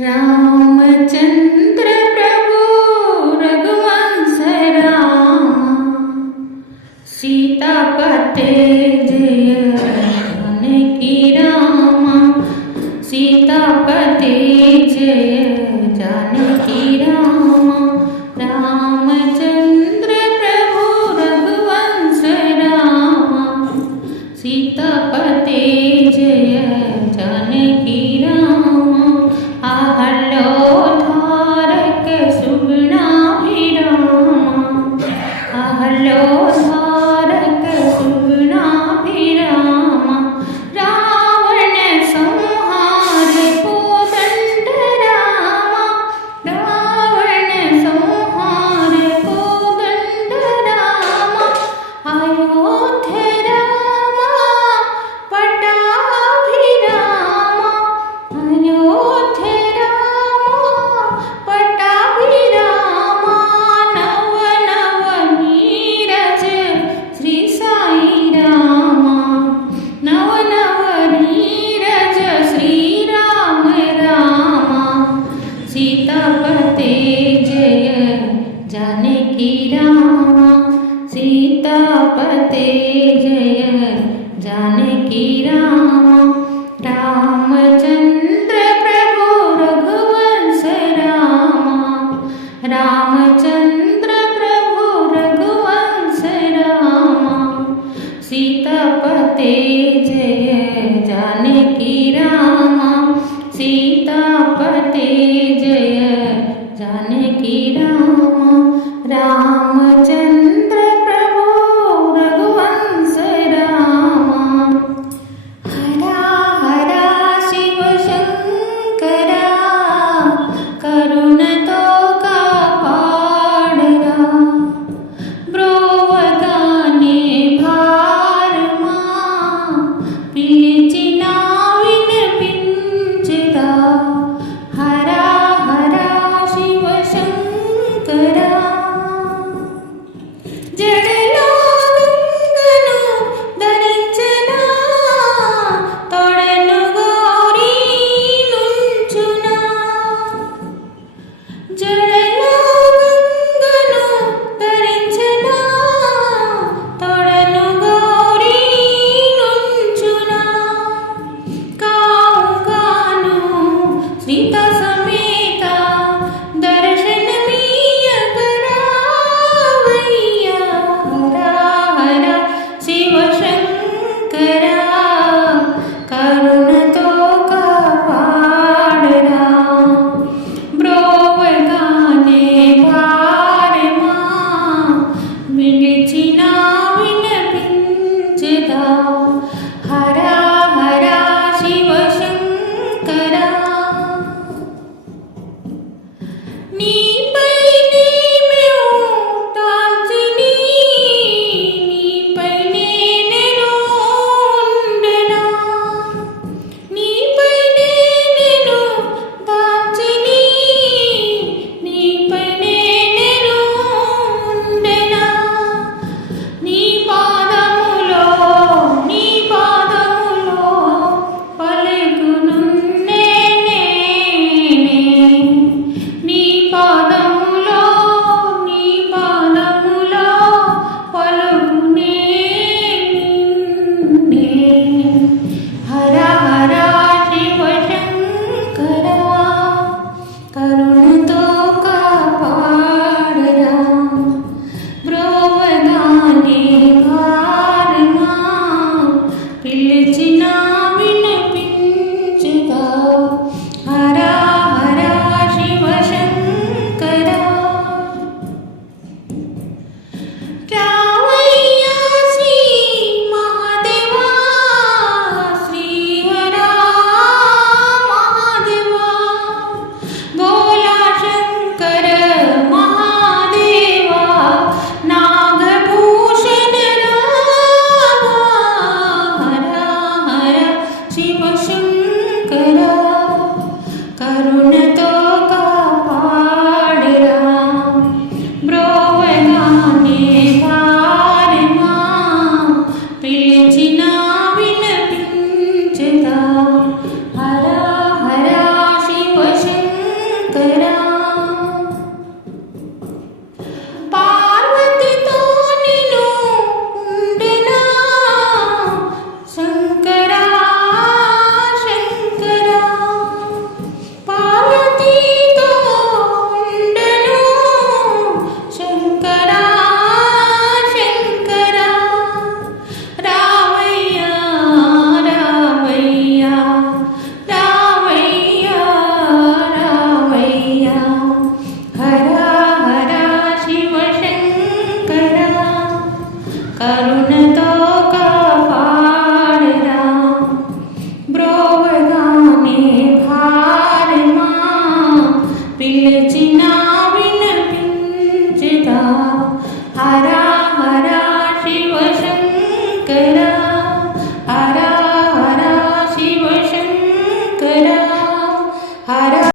रामचंद्र प्रभु रघुवंश राम सीतापते जय जानकी राम सीतापते जय जानकी राम रामचंद्र प्रभु रघुवंश राम सीतापते जय जानकी राम आहलो धारक सुगुणाभिराम आहलो धारक सुगुणाभिराम रावण संहार कोदंड राम रावण संहार कोदंड राम अयोध्या राम पट्टाभिराम अयोध्या सीतापते जय जानकी राम सीतापते जय जानकी राम रामचंद्र प्रभु रघुवंश राम रामचंद्र प्रभु रघुवंश राम सीतापते जय जानकी राम सीतापते जय जानकी राम रामचंद्र